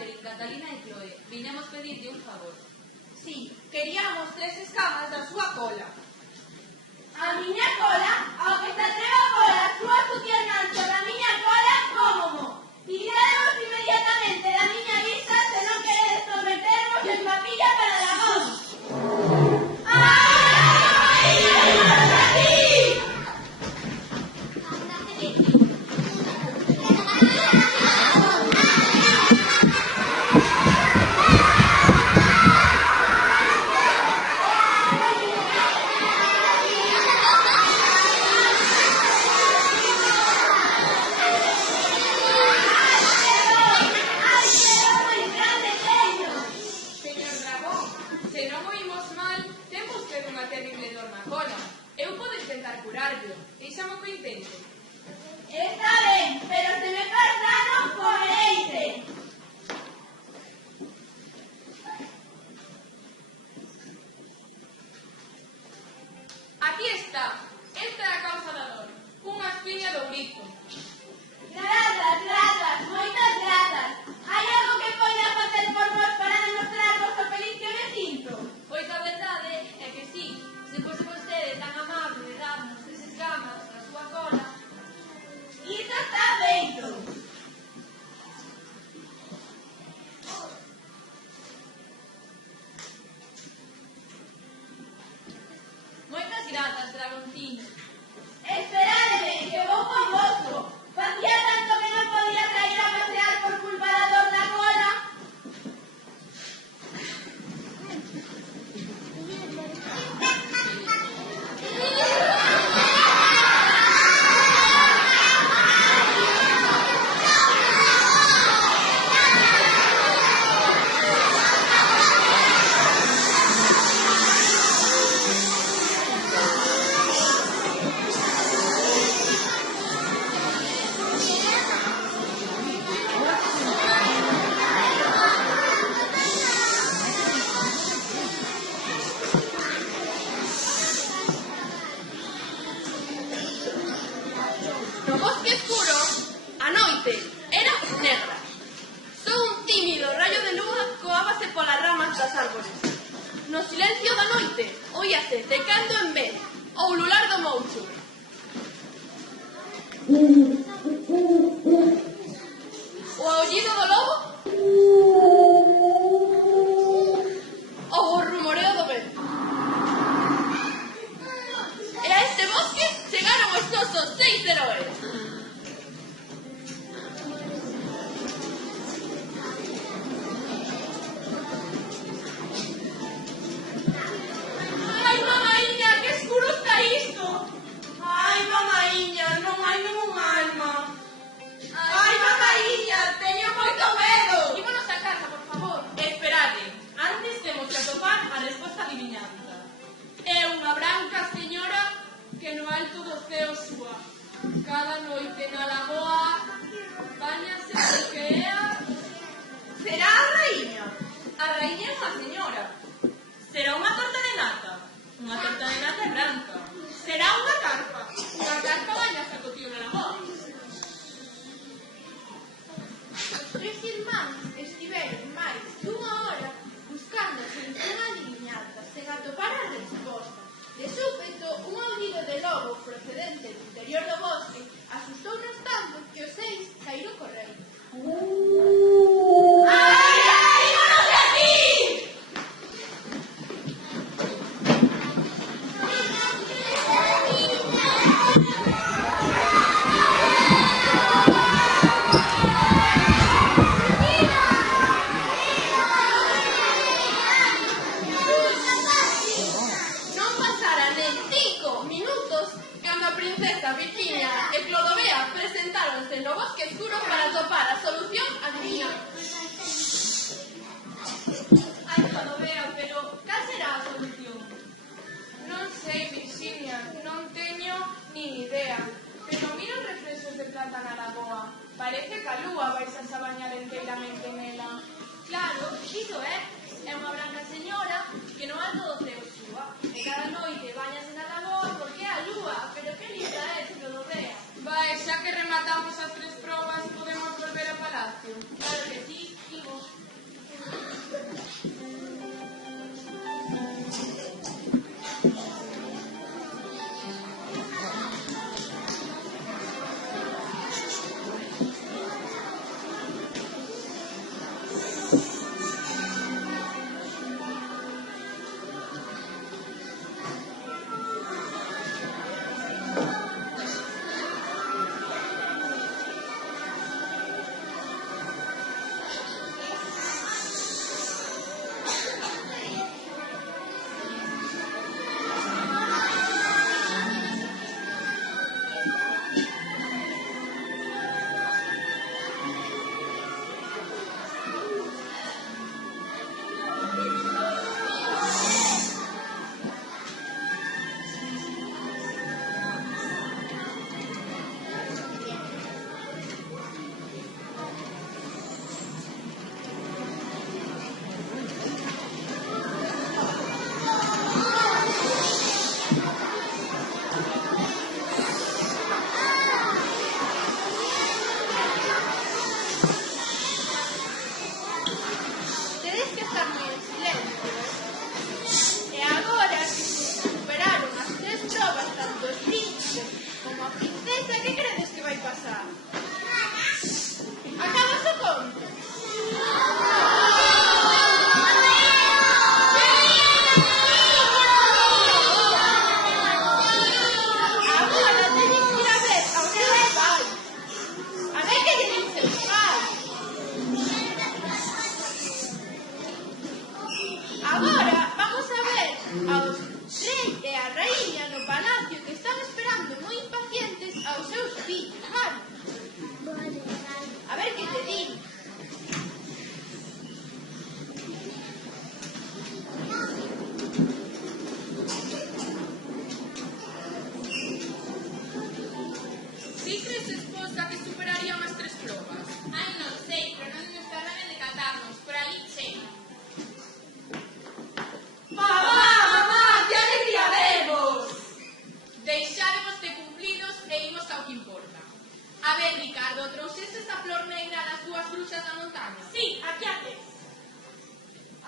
Catherine, Catalina e Chloe. Viñamos pedirlle un favor. Sí, queríamos 3 escamas da súa cola. A miña cola? Ao que se atreva a pôr as súas cucionanzas da miña cola, como? Tiraremos inmediatamente da miña vista se non queredes prometernos en papilla para Aragón. ¡Ay! ¡Vámonos aquí! Está ben, pero se me pasaron por leite. Aquí está. Esta é a causa da dor. Unha espiña do ourizo. Grazas, moitas grazas. Hai algo que poida facer por vos para demostrarvos o feliz que me sinto? Pois a verdade é que sí, se fose vostede tan amable de darnos esas gamas da súa cola. Iso está feito. Moitas grazas, dragonciño. Esperadme, que vou con vosco. Facía tanto que non podía sair a pasear por culpa da dor da cola. No bosque escuro, a noite era negra. Só un tímido rayo de lúa coábase polas ramas das árbores. No silencio da noite, oíase de cando en vez o ulular do moucho. O aullido do lobo, o rumoreo do vento. E a este bosque chegaron os nosos 6 heróis. Ai, mamaíña, que escuro está isto. Ai, mamaíña, non hai ningún alma. Ai, mamaíña, teño moito medo. Ímonos a casa, por favor. Esperade, antes temos que atopar a resposta adivinanza. É unha branca señora que no alto do ceo súa. Cada noite na lagoa báñase porque é a... Será a raíña. A raíña é unha señora. Será unha torta de nata. Unha torta de nata é branca. Será unha carpa. Unha carpa báñase co tío na lagoa. Os 3 irmáns estiveron máis dunha hora buscando a solución adivinanza sen atopar a resposta. De súpeto, un aullido de lobo procedente do interior do bosque asustounos tanto que os 6 saíron correndo. Ai, ai, vámonos de aquí! Non pasaran nen 5 minutos cando a princesa Virginia e Clodovea presentáronse no bosque escuro para atopar a solución adivinanza. Ai, Clodovea, pero cal será a solución? Non sei, Virginia, non teño nin idea. Pero mira os reflexos de plata na lagoa. Parece que a lúa vais a bañar enteiramente nela. Claro, iso é unha branca señora que no alto do ceo súa. E cada noite bañase na lagoa porque é a lúa. Pero que lista é, Clodovea? Vai, xa que rematamos as 3 probas, podemos volver ao palacio. Claro que sí, imos.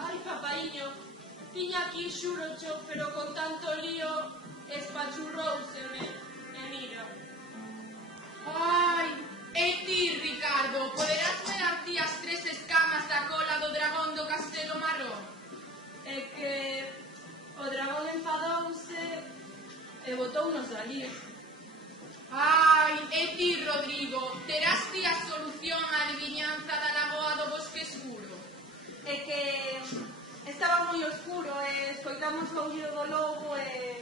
Ai, papaiño, tiña aquí xurocho, pero con tanto lío espachurróuseme. E mira. Ai, e ti, Ricardo, poderás mear ti as 3 escamas da cola do dragón do Castelo Marrón? É que o dragón enfadouse e botounos ali. Ai, e ti, Rodrigo, terás ti a solución á adivinanza da lagoa do Bosque Escuro? É que estaba moi oscuro e escoitamos o aullido do lobo e...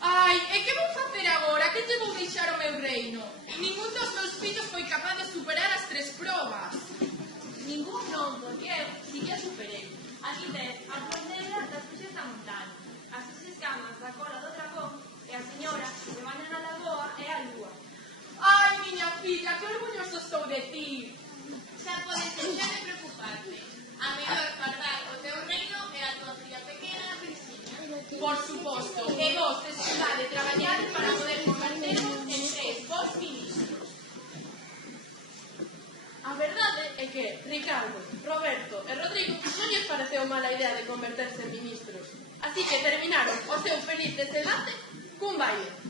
Ai, e que vou facer agora? Que lle vou deixar o meu reino? Ningún dos meus fillos foi capaz de superar as 3 probas. Ningún non, porque eu si que a superei. Aquí tes as dúas negras das puxes da montaña, as 3 escamas da cola do dragón e a señora que baña na lagoa e a lúa. Ai, miña filla, que orgulloso estou de ti. Xa podes deixar de preocuparte. A mellor guardar o teu reino e a tua filla pequena, Virginia. Por suposto, e vos estudar de traballar para poder convertervos en 3 vos ministros. A verdade é que Ricardo, Roberto e Rodrigo non lles pareceu mala idea de converterse en ministros. Así que terminaron o seu feliz desenlace cun baile.